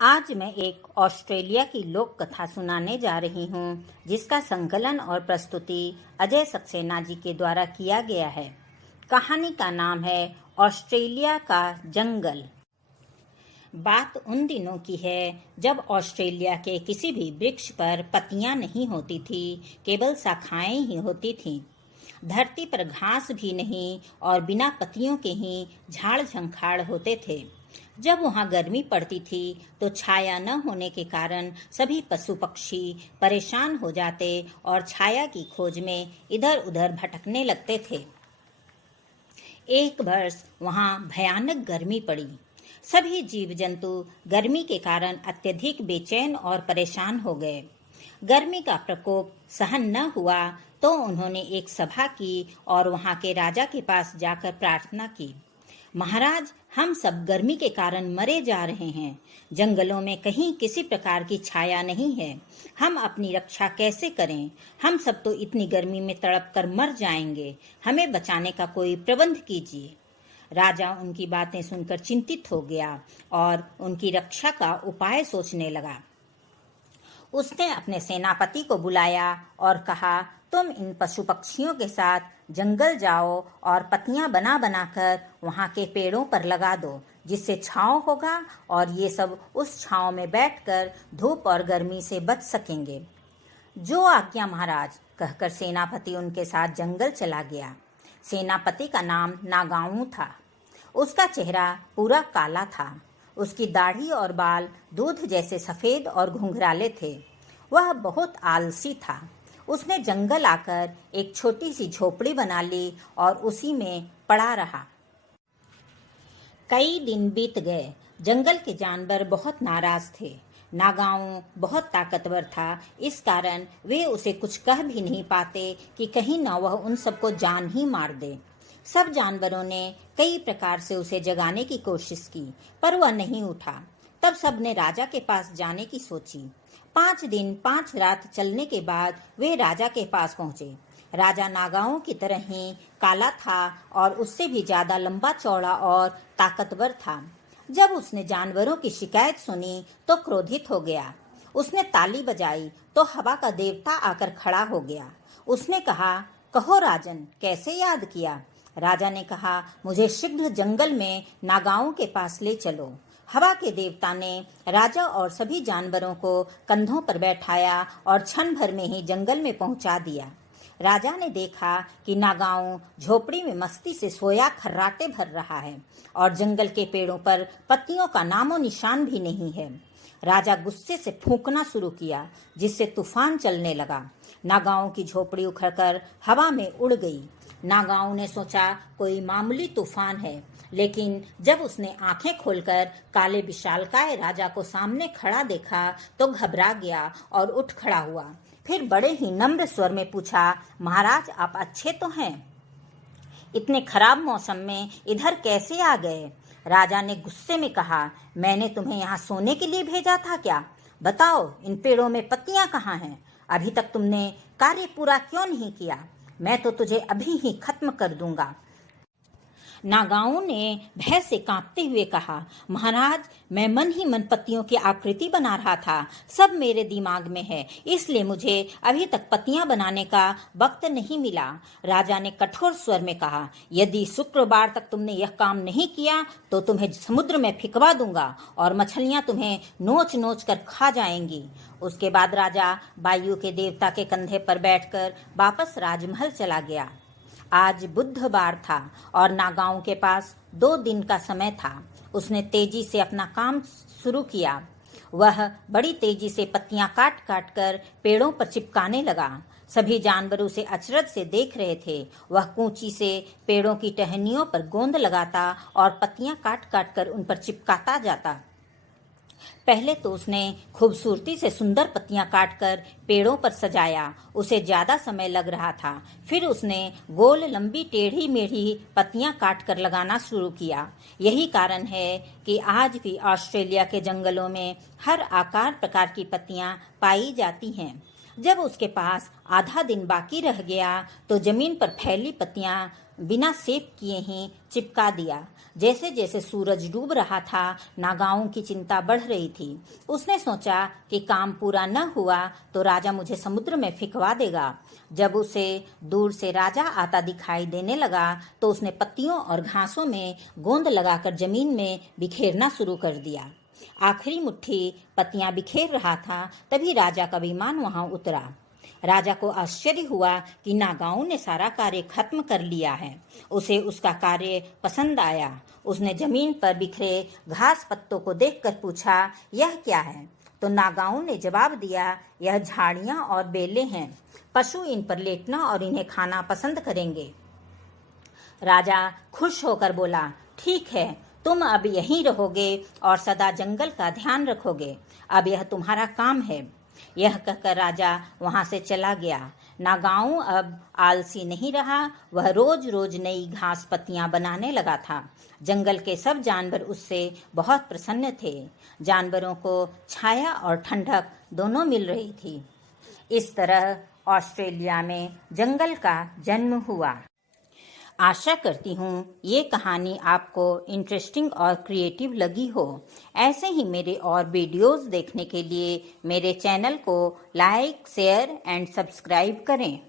आज मैं एक ऑस्ट्रेलिया की लोक कथा सुनाने जा रही हूँ जिसका संकलन और प्रस्तुति अजय सक्सेना जी के द्वारा किया गया है। कहानी का नाम है ऑस्ट्रेलिया का जंगल। बात उन दिनों की है जब ऑस्ट्रेलिया के किसी भी वृक्ष पर पत्तियां नहीं होती थी, केवल शाखाएं ही होती थीं। धरती पर घास भी नहीं और बिना पत्तियों के ही झाड़ झंखाड़ होते थे। जब वहां गर्मी पड़ती थी तो छाया न होने के कारण सभी पशु पक्षी परेशान हो जाते और छाया की खोज में इधर उधर भटकने लगते थे। एक वर्ष वहां भयानक गर्मी पड़ी। सभी जीव जंतु गर्मी के कारण अत्यधिक बेचैन और परेशान हो गए। गर्मी का प्रकोप सहन न हुआ तो उन्होंने एक सभा की और वहां के राजा के पास जाकर प्रार्थना की। महाराज, हम सब गर्मी के कारण मरे जा रहे हैं। जंगलों में कहीं किसी प्रकार की छाया नहीं है। हम अपनी रक्षा कैसे करें? हम सब तो इतनी गर्मी में तड़प कर मर जाएंगे। हमें बचाने का कोई प्रबंध कीजिए। राजा उनकी बातें सुनकर चिंतित हो गया और उनकी रक्षा का उपाय सोचने लगा। उसने अपने सेनापति को बुलाया और कहा, तुम इन पशु पक्षियों के साथ जंगल जाओ और पत्तियां बना बनाकर वहां के पेड़ों पर लगा दो, जिससे छांव होगा और ये सब उस छांव में बैठकर धूप और गर्मी से बच सकेंगे। जो आज्ञा महाराज, कहकर सेनापति उनके साथ जंगल चला गया। सेनापति का नाम नागाऊ था। उसका चेहरा पूरा काला था। उसकी दाढ़ी और बाल दूध जैसे सफेद और घुंघराले थे। वह बहुत आलसी था। उसने जंगल आकर एक छोटी सी झोपड़ी बना ली और उसी में पड़ा रहा। कई दिन बीत गए। जंगल के जानवर बहुत नाराज थे। नागाऊ बहुत ताकतवर था, इस कारण वे उसे कुछ कह भी नहीं पाते कि कहीं न वह उन सबको जान ही मार दे। सब जानवरों ने कई प्रकार से उसे जगाने की कोशिश की, पर वह नहीं उठा। तब सबने राजा के पास जाने की सोची। 5 दिन 5 रात चलने के बाद वे राजा के पास पहुंचे। राजा नागाओं की तरह ही काला था और उससे भी ज्यादा लंबा चौड़ा और ताकतवर था। जब उसने जानवरों की शिकायत सुनी तो क्रोधित हो गया। उसने ताली बजाई तो हवा का देवता आकर खड़ा हो गया। उसने कहा, कहो राजन, कैसे याद किया? राजा ने कहा, मुझे शीघ्र जंगल में नागाओं के पास ले चलो। हवा के देवता ने राजा और सभी जानवरों को कंधों पर बैठाया और क्षण भर में ही जंगल में पहुंचा दिया। राजा ने देखा कि नागाऊ झोपड़ी में मस्ती से सोया खर्राटे भर रहा है और जंगल के पेड़ों पर पत्तियों का नामो निशान भी नहीं है। राजा गुस्से से फूंकना शुरू किया, जिससे तूफान चलने लगा। नागाओं की झोपड़ी उखड़कर हवा में उड़ गई। नागाऊ ने सोचा कोई मामूली तूफान है, लेकिन जब उसने आंखें खोलकर काले विशालकाय राजा को सामने खड़ा देखा तो घबरा गया और उठ खड़ा हुआ। फिर बड़े ही नम्र स्वर में पूछा, महाराज, आप अच्छे तो हैं? इतने खराब मौसम में इधर कैसे आ गए? राजा ने गुस्से में कहा, मैंने तुम्हें यहाँ सोने के लिए भेजा था क्या? बताओ, इन पेड़ों में पत्तियां कहाँ हैं? अभी तक तुमने कार्य पूरा क्यों नहीं किया? मैं तो तुझे अभी ही खत्म कर दूंगा। नागाऊ ने भय से कांपते हुए कहा, महाराज, मैं मन ही मन पत्तियों की आकृति बना रहा था। सब मेरे दिमाग में है, इसलिए मुझे अभी तक पत्तियां बनाने का वक्त नहीं मिला। राजा ने कठोर स्वर में कहा, यदि शुक्रवार तक तुमने यह काम नहीं किया तो तुम्हें समुद्र में फिकवा दूंगा और मछलियां तुम्हें नोच नोच कर खा जाएंगी। उसके बाद राजा वायु के देवता के कंधे पर बैठकर वापस राजमहल चला गया। आज बुधवार था और नागाओं के पास 2 दिन का समय था। उसने तेजी से अपना काम शुरू किया। वह बड़ी तेजी से पत्तियां काट काट कर पेड़ों पर चिपकाने लगा। सभी जानवर उसे अचरज से देख रहे थे। वह कूंची से पेड़ों की टहनियों पर गोंद लगाता और पत्तियां काट काट कर उन पर चिपकाता जाता। पहले तो उसने खूबसूरती से सुंदर पत्तियां काटकर पेड़ों पर सजाया। उसे ज्यादा समय लग रहा था। फिर उसने गोल लंबी टेढ़ी मेढ़ी पत्तियां काटकर लगाना शुरू किया। यही कारण है कि आज भी ऑस्ट्रेलिया के जंगलों में हर आकार प्रकार की पत्तियां पाई जाती हैं। जब उसके पास आधा दिन बाकी रह गया तो जमीन पर फैली पत्तियां बिना सेव किए ही चिपका दिया। जैसे जैसे सूरज डूब रहा था, नागाओं की चिंता बढ़ रही थी। उसने सोचा कि काम पूरा न हुआ तो राजा मुझे समुद्र में फेंकवा देगा। जब उसे दूर से राजा आता दिखाई देने लगा तो उसने पत्तियों और घासों में गोंद लगाकर जमीन में बिखेरना शुरू कर दिया। आखिरी मुट्ठी पत्तियां बिखेर रहा था, तभी राजा का विमान वहां उतरा। राजा को आश्चर्य हुआ कि नागाओं ने सारा कार्य खत्म कर लिया है। उसे उसका कार्य पसंद आया। उसने जमीन पर बिखरे घास पत्तों को देखकर पूछा, यह क्या है? तो नागाओं ने जवाब दिया, यह झाड़ियां और बेलें हैं। पशु इन पर लेटना और इन्हें खाना पसंद करेंगे। राजा खुश होकर बोला, ठीक है, तुम अब यहीं रहोगे और सदा जंगल का ध्यान रखोगे। अब यह तुम्हारा काम है। यह कहकर राजा वहां से चला गया। नागाओं अब आलसी नहीं रहा। वह रोज रोज नई घास पत्तियां बनाने लगा था। जंगल के सब जानवर उससे बहुत प्रसन्न थे। जानवरों को छाया और ठंडक दोनों मिल रही थी। इस तरह ऑस्ट्रेलिया में जंगल का जन्म हुआ। आशा करती हूँ ये कहानी आपको इंटरेस्टिंग और क्रिएटिव लगी हो। ऐसे ही मेरे और वीडियोस देखने के लिए मेरे चैनल को लाइक, शेयर एंड सब्सक्राइब करें।